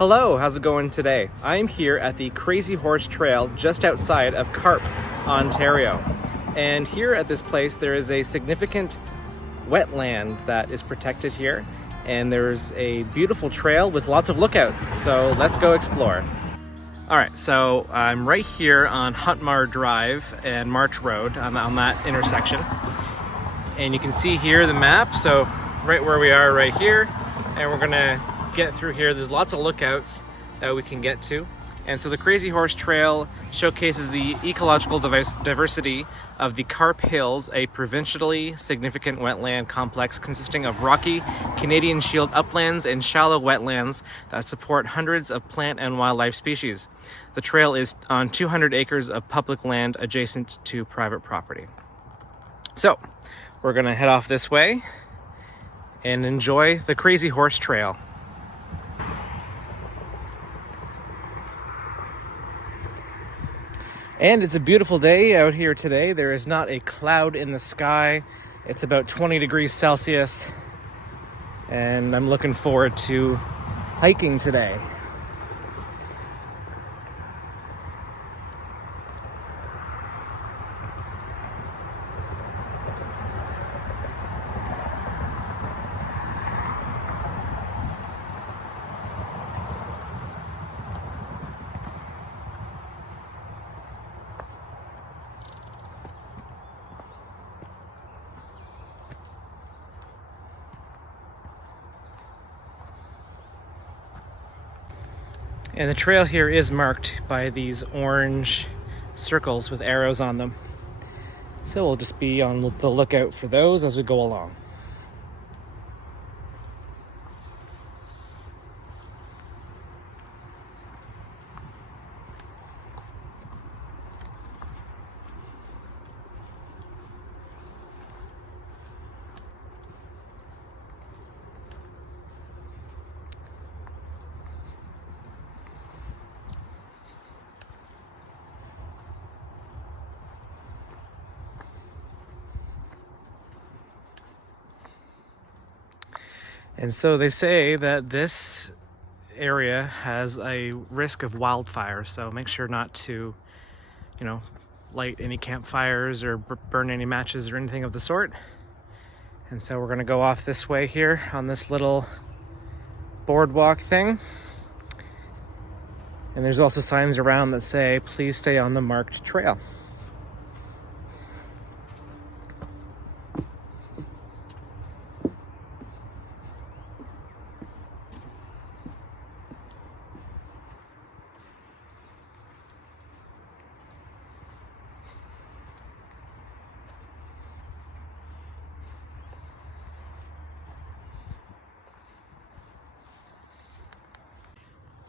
Hello, how's it going today? I'm here at the Crazy Horse Trail just outside of Carp, Ontario. And here at this place there is a significant wetland that is protected here, and there's a beautiful trail with lots of lookouts, so let's go explore. Alright, so I'm right here on Huntmar Drive and March Road on that intersection. And you can see here the map, so right where we are right here, and we're gonna get through here. There's lots of lookouts that we can get to. And so the Crazy Horse Trail showcases the ecological diversity of the Carp Hills, a provincially significant wetland complex consisting of rocky Canadian Shield uplands and shallow wetlands that support hundreds of plant and wildlife species. The trail is on 200 acres of public land adjacent to private property. So we're gonna head off this way and enjoy the Crazy Horse Trail. And it's a beautiful day out here today. There is not a cloud in the sky. It's about 20 degrees Celsius, and I'm looking forward to hiking today. And the trail here is marked by these orange circles with arrows on them. So we'll just be on the lookout for those as we go along. And so they say that this area has a risk of wildfire, so make sure not to, light any campfires or burn any matches or anything of the sort. And so we're gonna go off this way here on this little boardwalk thing. And there's also signs around that say, please stay on the marked trail.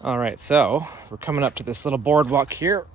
All right, so we're coming up to this little boardwalk here.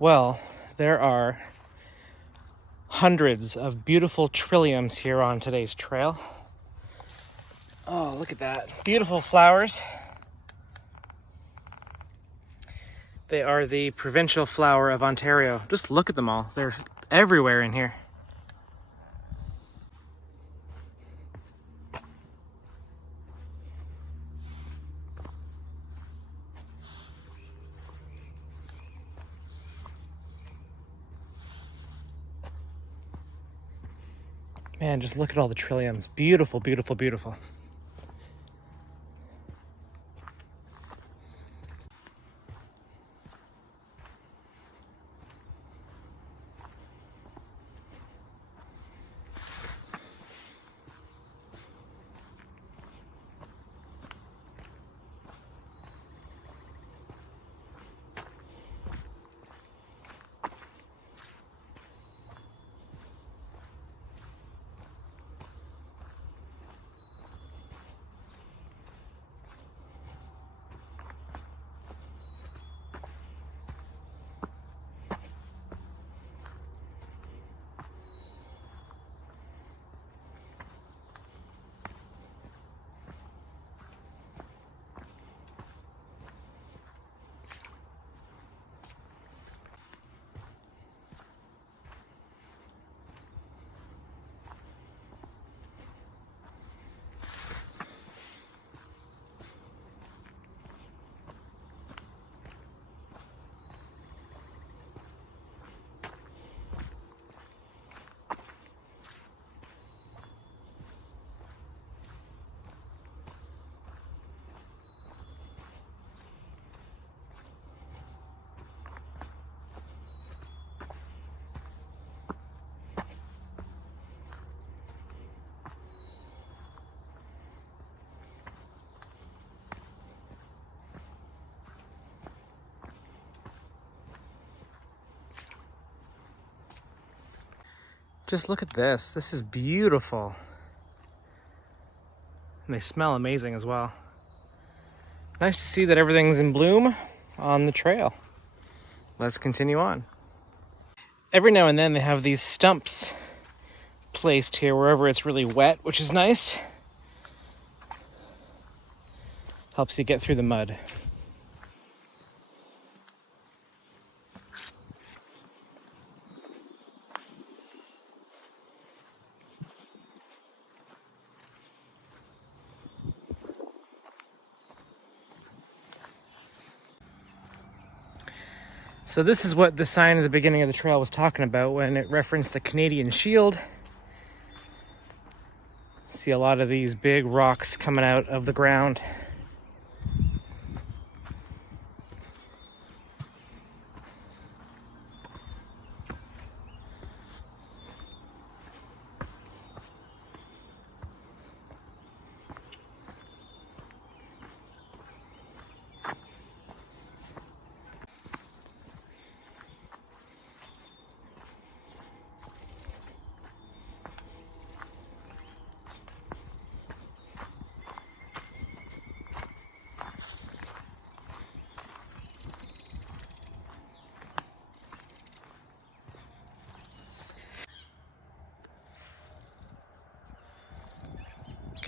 Well, there are hundreds of beautiful trilliums here on today's trail. Oh, look at that. Beautiful flowers. They are the provincial flower of Ontario. Just look at them all. They're everywhere in here. Man, just look at all the trilliums. Beautiful, beautiful, beautiful. Just look at this. This is beautiful. And they smell amazing as well. Nice to see that everything's in bloom on the trail. Let's continue on. Every now and then they have these stumps placed here wherever it's really wet, which is nice. Helps you get through the mud. So this is what the sign at the beginning of the trail was talking about when it referenced the Canadian Shield. See a lot of these big rocks coming out of the ground.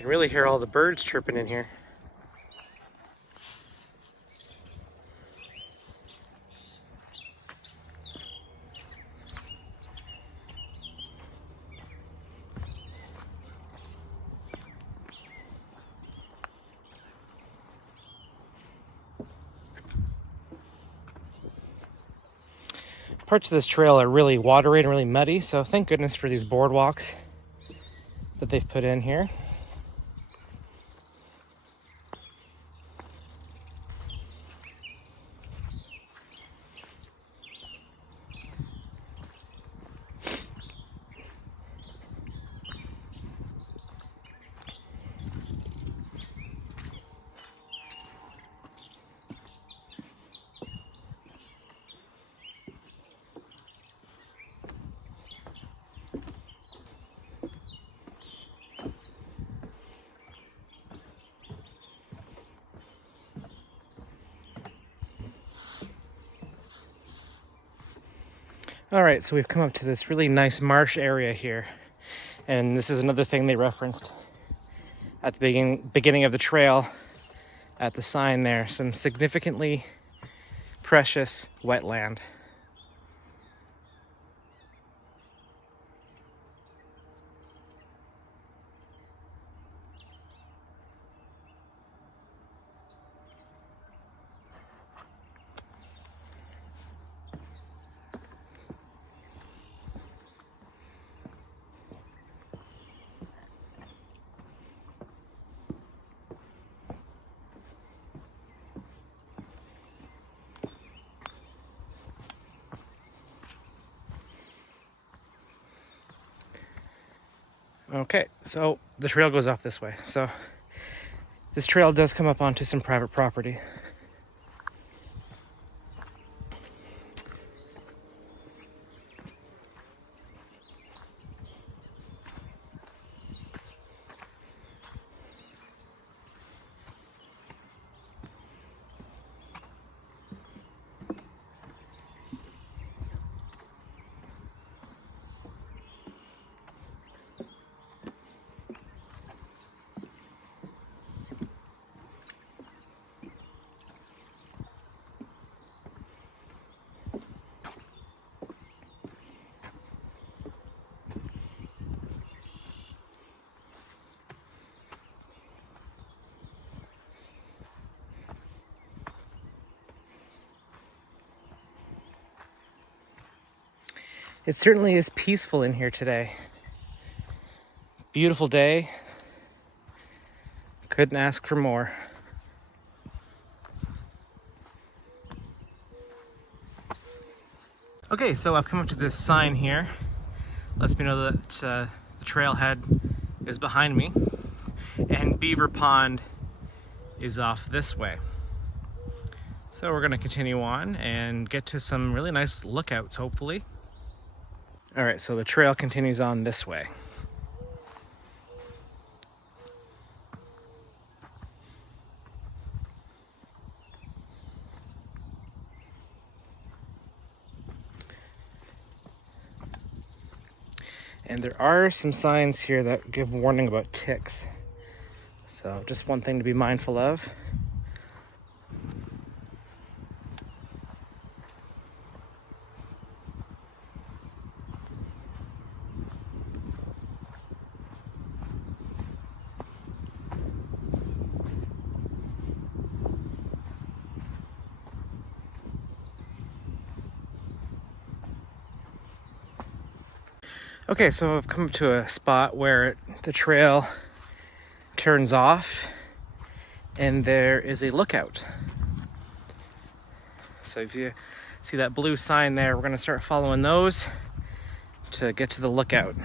You can really hear all the birds chirping in here. Parts of this trail are really watery and really muddy, so thank goodness for these boardwalks that they've put in here. All right, so we've come up to this really nice marsh area here. And this is another thing they referenced at the beginning of the trail at the sign there. Some significantly precious wetland. Okay, so the trail goes off this way. So this trail does come up onto some private property. It certainly is peaceful in here today. Beautiful day. Couldn't ask for more. Okay, so I've come up to this sign here. Lets me know that the trailhead is behind me and Beaver Pond is off this way. So we're gonna continue on and get to some really nice lookouts, hopefully. All right, so the trail continues on this way. And there are some signs here that give warning about ticks. So just one thing to be mindful of. Okay, so I've come to a spot where the trail turns off and there is a lookout. So if you see that blue sign there, we're gonna start following those to get to the lookout.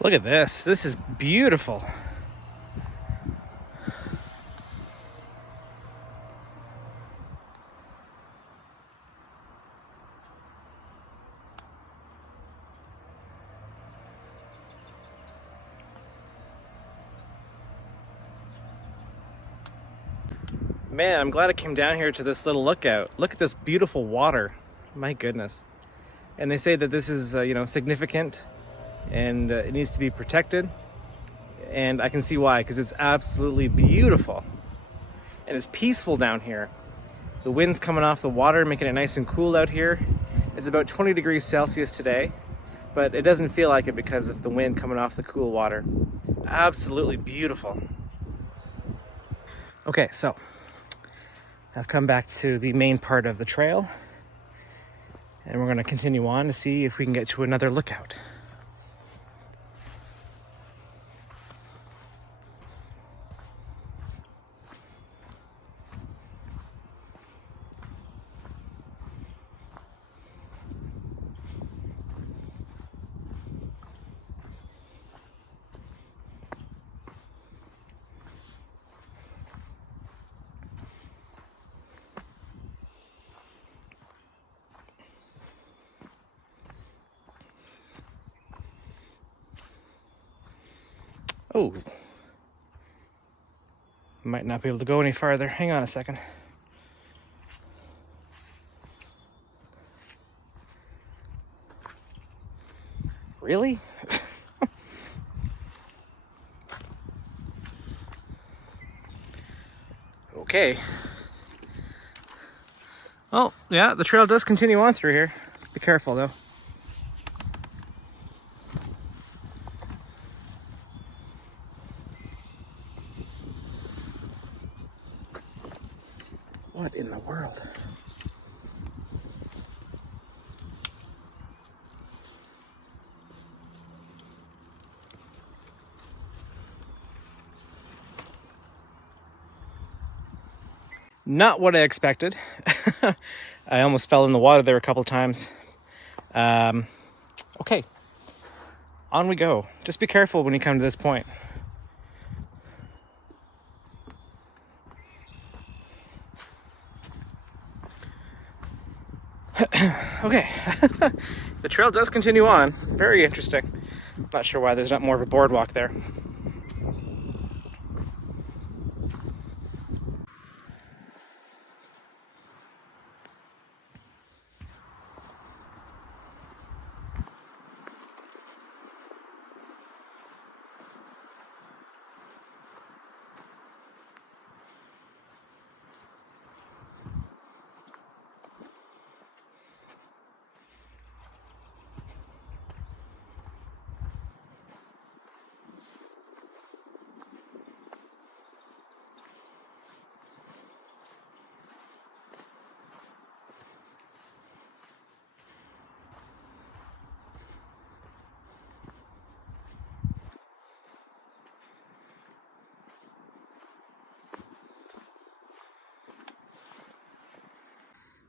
Look at this. This is beautiful. Man, I'm glad I came down here to this little lookout. Look at this beautiful water. My goodness. And they say that this is, significant and it needs to be protected. And I can see why, because it's absolutely beautiful. And it's peaceful down here. The wind's coming off the water, making it nice and cool out here. It's about 20 degrees Celsius today, but it doesn't feel like it because of the wind coming off the cool water. Absolutely beautiful. Okay, so I've come back to the main part of the trail and we're going to continue on to see if we can get to another lookout. Oh, might not be able to go any farther. Hang on a second. Really? Okay. Oh, yeah, the trail does continue on through here. Let's be careful though. What in the world? Not what I expected. I almost fell in the water there a couple times. Okay, on we go. Just be careful when you come to this point. Okay, the trail does continue on. Very interesting. Not sure why there's not more of a boardwalk there.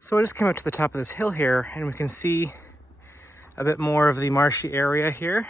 So I just came up to the top of this hill here and we can see a bit more of the marshy area here.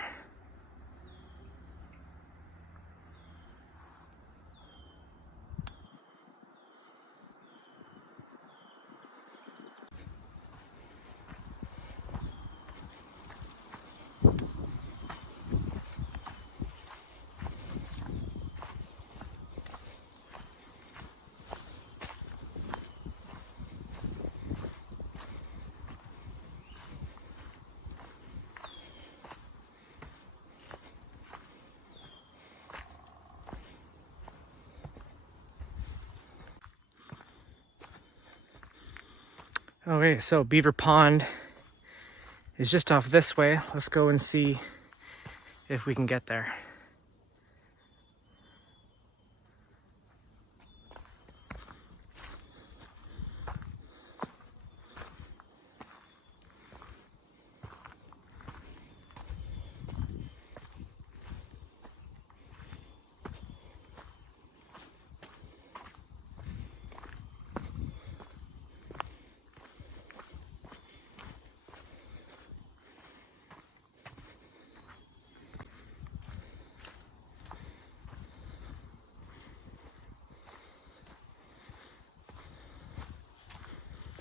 Okay, so Beaver Pond is just off this way. Let's go and see if we can get there.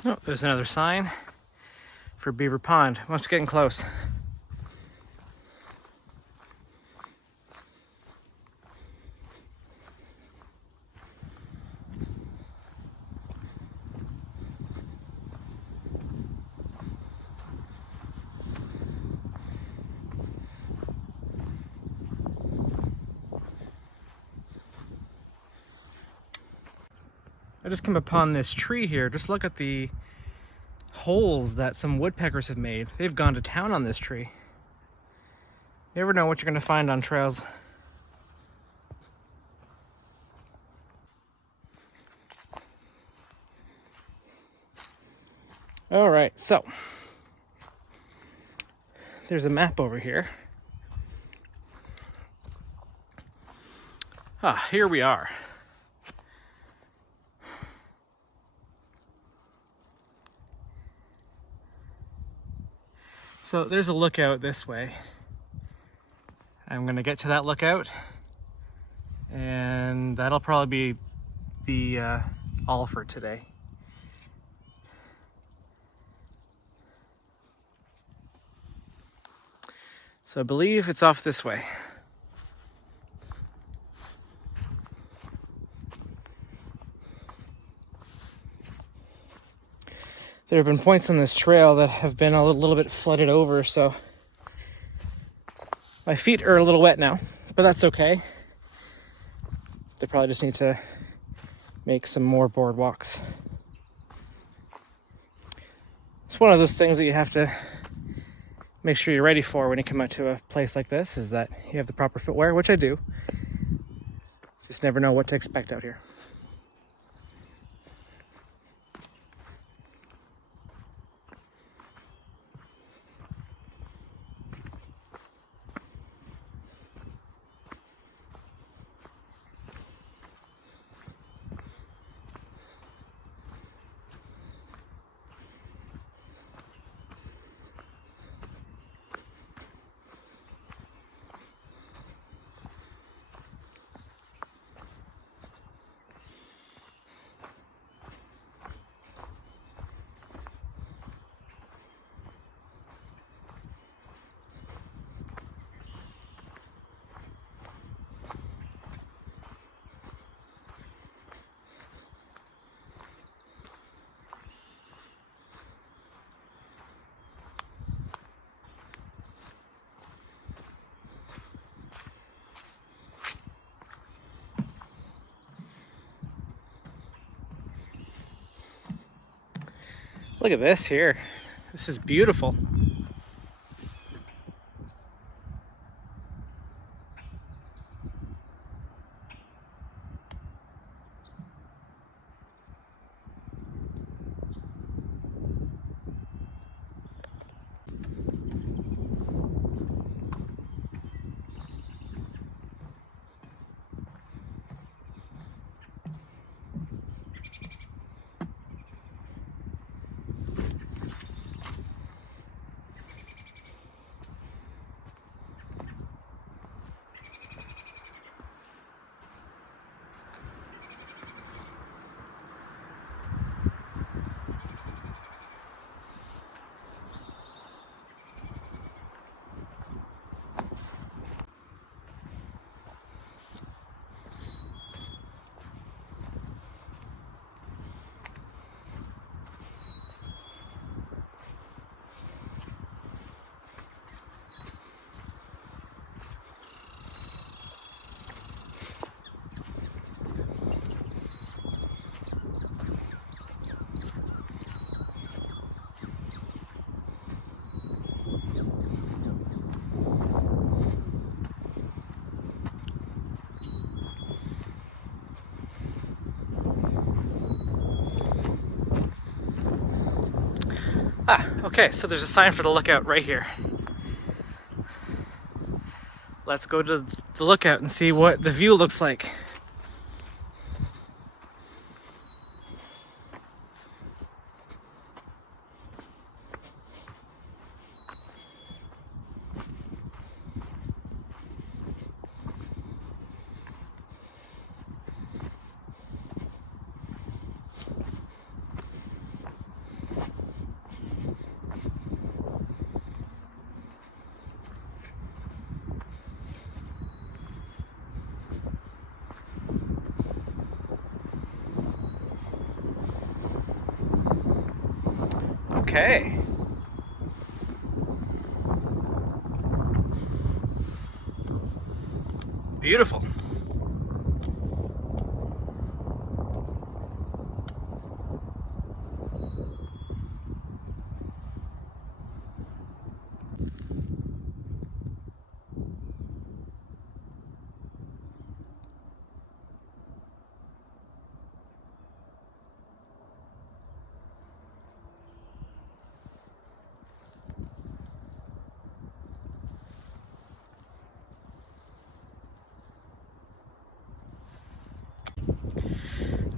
Oh, there's another sign for Beaver Pond. Must be getting close. I just came upon this tree here. Just look at the holes that some woodpeckers have made. They've gone to town on this tree. You never know what you're going to find on trails. All right, so there's a map over here. Here we are. So there's a lookout this way. I'm gonna get to that lookout and that'll probably be all for today. So I believe it's off this way. There have been points on this trail that have been a little bit flooded over, so my feet are a little wet now, but that's okay. They probably just need to make some more boardwalks. It's one of those things that you have to make sure you're ready for when you come out to a place like this, is that you have the proper footwear, which I do. Just never know what to expect out here. Look at this here. This is beautiful. Okay, so there's a sign for the lookout right here. Let's go to the lookout and see what the view looks like. Okay. Beautiful.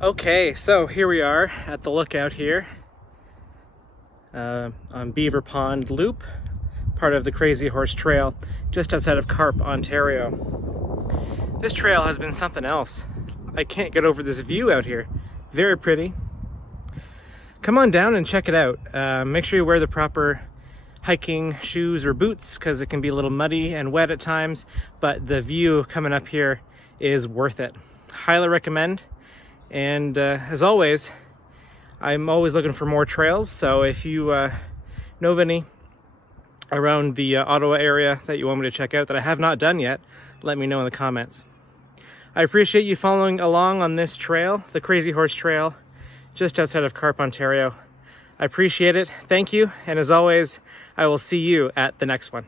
Okay, so here we are at the lookout here on Beaver Pond Loop, part of the Crazy Horse Trail, just outside of Carp, Ontario. This trail has been something else. I can't get over this view out here. Very pretty. Come on down and check it out. Make sure you wear the proper hiking shoes or boots, because it can be a little muddy and wet at times, but the view coming up here is worth it. Highly recommend. And as always, I'm always looking for more trails, so if you know of any around the Ottawa area that you want me to check out that I have not done yet, let me know in the comments. I appreciate you following along on this trail, the Crazy Horse Trail, just outside of Carp, Ontario. I appreciate it. Thank you. And as always, I will see you at the next one.